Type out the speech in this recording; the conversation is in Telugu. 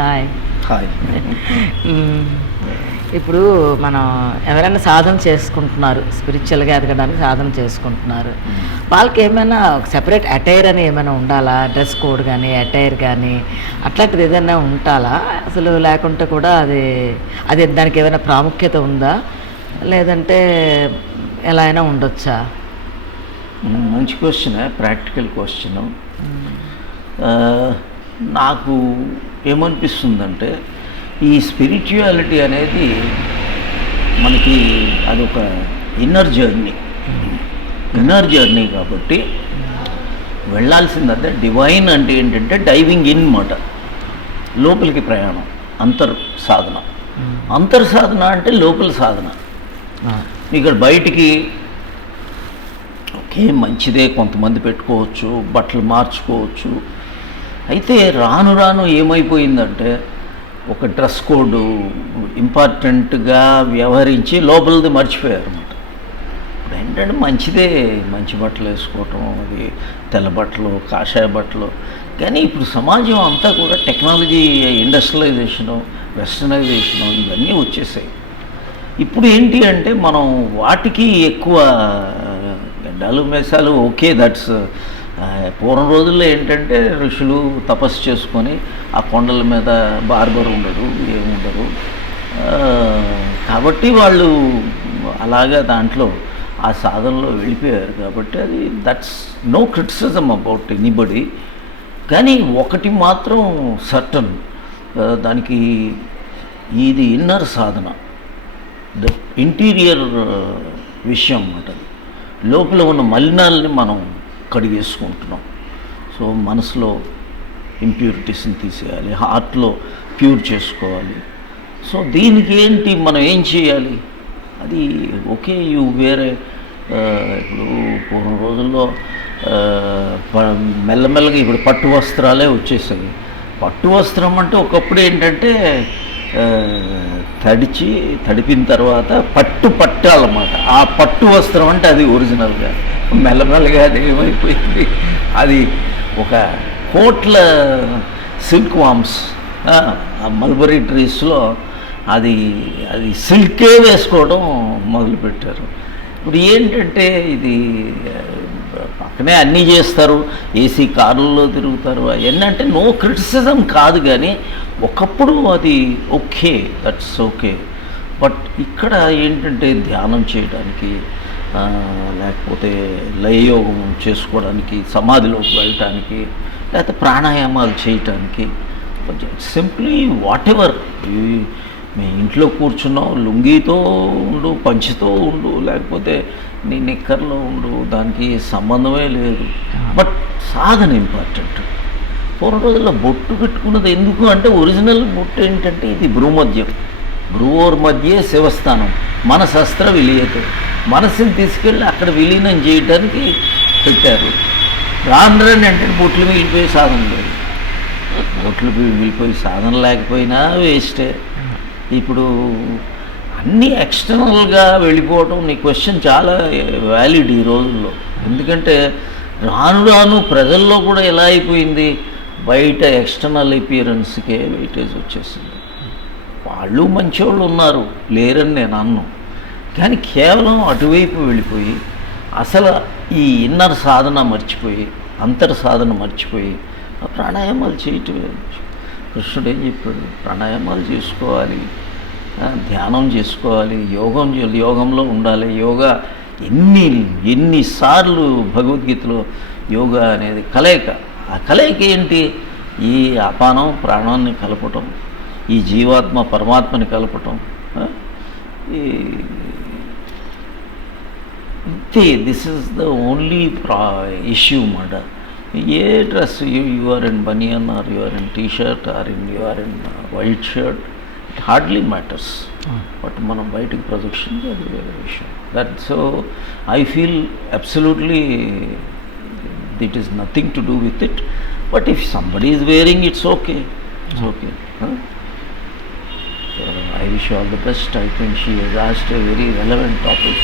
హాయ్. హాయ్. మ్మ్. ఇప్పుడు మనం ఎవరైనా సాధన చేసుకుంటున్నారు, స్పిరిచువల్గా ఎదగడానికి సాధన చేసుకుంటున్నారు, వాళ్ళకి ఏమైనా సెపరేట్ అటైర్ అని ఏమైనా ఉండాలా? డ్రెస్ కోడ్ కానీ అటైర్ కానీ అట్లాంటిది ఏదైనా ఉండాలా అసలు? లేకుంటే కూడా అది అది దానికి ఏమైనా ప్రాముఖ్యత ఉందా, లేదంటే ఎలా అయినా ఉండొచ్చా? మంచి క్వశ్చన్, ప్రాక్టికల్ క్వశ్చన్. నాకు ఏమనిపిస్తుందంటే ఈ స్పిరిచువాలిటీ అనేది మనకి అదొక ఇన్నర్ జర్నీ కాబట్టి వెళ్ళాల్సిందంటే డివైన్ అంటే ఏంటంటే డైవింగ్ ఇన్ మాట, లోపలికి ప్రయాణం, అంతర్ సాధన అంటే లోపల సాధన. ఇక్కడ బయటికి ఓకే మంచిదే, కొంతమంది పెట్టుకోవచ్చు, బట్టలు మార్చుకోవచ్చు. అయితే రాను రాను ఏమైపోయిందంటే ఒక డ్రెస్ కోడ్ ఇంపార్టెంట్గా వ్యవహరించి లోపలిది మర్చిపోయారు అన్నమాట. ఇప్పుడు ఏంటంటే మంచిదే మంచి బట్టలు వేసుకోవటం, అది తెల్ల బట్టలు, కాషాయ బట్టలు. కానీ ఇప్పుడు సమాజం అంతా కూడా టెక్నాలజీ, ఇండస్ట్రియలైజేషను, వెస్టర్నైజేషను ఇవన్నీ వచ్చేసాయి. ఇప్పుడు ఏంటి అంటే మనం వాటికి ఎక్కువ గడ్డాలు మేసాలు ఓకే, దట్స్ పూర్వం రోజుల్లో ఏంటంటే ఋషులు తపస్సు చేసుకొని ఆ కొండల మీద బార్బర్ ఉండరు, ఏముండరు. కాబట్టి వాళ్ళు అలాగా దాంట్లో ఆ సాధనలో వెళ్ళిపోయారు. కాబట్టి అది that's no criticism about anybody. కానీ ఒకటి మాత్రం సర్టన్, దానికి ఇది ఇన్నర్ సాధన, ద ఇంటీరియర్ విషయం అన్నమాట. లోపల ఉన్న మలినాలని మనం కడిగేసుకుంటున్నాం. సో మనసులో ఇంప్యూరిటీస్ని తీసేయాలి, హార్ట్లో ప్యూర్ చేసుకోవాలి. సో దీనికి ఏంటి మనం ఏం చేయాలి? అది ఓకే వేరే ఇప్పుడు పూర్వం రోజుల్లో మెల్లమెల్లగా ఇప్పుడు పట్టు వస్త్రాలే వచ్చేసాయి. పట్టు వస్త్రం అంటే ఒకప్పుడు ఏంటంటే తడిపిన తర్వాత పట్టాలన్నమాట. ఆ పట్టు వస్త్రం అంటే అది ఒరిజినల్గా. మెల్లమెల్లగా అది ఏమైపోయింది, అది ఒక కోట్ల సిల్క్ వామ్స్, ఆ మల్బరీ ట్రీస్లో అది సిల్కే వేసుకోవడం మొదలుపెట్టారు. ఇప్పుడు ఏంటంటే ఇది పక్కనే అన్నీ చేస్తారు, ఏసీ కార్లలో తిరుగుతారు. అవన్నీ అంటే నో క్రిటిసిజం కాదు, కానీ ఒకప్పుడు అది ఓకే, దట్స్ ఓకే. బట్ ఇక్కడ ఏంటంటే ధ్యానం చేయడానికి, లేకపోతే లయయోగం చేసుకోవడానికి, సమాధిలోకి వెళ్ళటానికి, లేకపోతే ప్రాణాయామాలు చేయటానికి, సింప్లీ వాట్ ఎవర్. మీ ఇంట్లో కూర్చున్నావు, లుంగీతో ఉండు, పంచితో ఉండు, లేకపోతే నీ నిక్కర్లో ఉండు, దానికి సంబంధమే లేదు. But Sadhana important. పూర్వ రోజుల్లో బొట్టు పెట్టుకున్నది ఎందుకు అంటే ఒరిజినల్ బొట్టు ఏంటంటే ఇది భ్రువోర్ మధ్యే శివస్థానం, మన శస్త్ర విలీయతే, మనసుని తీసుకెళ్ళి అక్కడ విలీనం చేయడానికి పెట్టారు. రాను అంటే బొట్లు మిగిలిపోయి సాధన లేదు. బొట్లు మిగిలిపోయి సాధన లేకపోయినా వేస్టే. ఇప్పుడు అన్నీ ఎక్స్టర్నల్గా వెళ్ళిపోవటం, నీ క్వశ్చన్ చాలా వ్యాలిడ్ ఈ రోజుల్లో. ఎందుకంటే రాను ప్రజల్లో కూడా ఎలా అయిపోయింది, బయట ఎక్స్టర్నల్ అపియరెన్స్కే వెయిటేజ్ వచ్చేసింది. వాళ్ళు మంచోళ్ళు ఉన్నారు, లేరని నేను అన్ను, కానీ కేవలం అటువైపు వెళ్ళిపోయి అసలు ఈ ఇన్నర్ సాధన మర్చిపోయి, అంతర్ సాధన మర్చిపోయి ప్రాణాయామాలు చేయటమే. కృష్ణుడు ఏం చెప్పాడు? ప్రాణాయామాలు చేసుకోవాలి, ధ్యానం చేసుకోవాలి, యోగంలో ఉండాలి. యోగా ఎన్నిసార్లు భగవద్గీతలో యోగా అనేది కలయిక. ఆ కలయిక ఏంటి? ఈ అపానం ప్రాణాన్ని కలపటం, ఈ జీవాత్మ పరమాత్మని కలపటం. ఇంతే, this is the only issue మాట. ఏ dress, you are in banian or you are in T-shirt or you are in white shirt, it hardly matters. But మనం బయటికి ప్రొజెక్షన్ అది వేరే విషయం. That so I feel absolutely it is nothing to do with it. But if somebody is wearing, it's okay, it's okay. I wish you all the best. I think she has asked a very relevant topic.